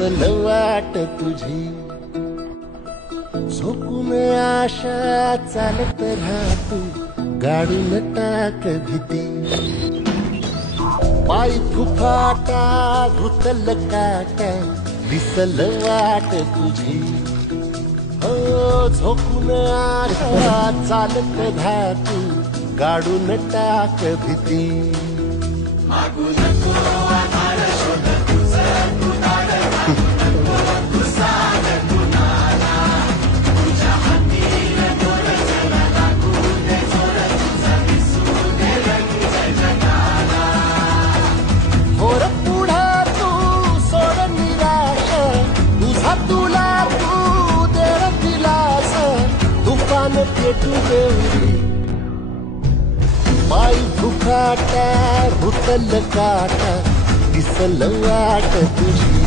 दिसल वाट तुझी झोपून आशा चालत राहतो गाडून टाक भीती पाय फुफाटा रुतल काटा दिसल वाट तुझी हो झोपून आशा चालत राहतो गाडून टाक भीती मागू नको आधार शोध तुझं तू दाड नको साध कुणाला तुझ्या हाती दोर जरा लागू दे जोर तुझा दिसू दे रंग जय जगाला होर पुढा तू सोड निराश तुझा तुला तू दे दिलास तुफान पेटू देऊरी पाय फुफाटा रुतल काटा दिसल वाट तुझी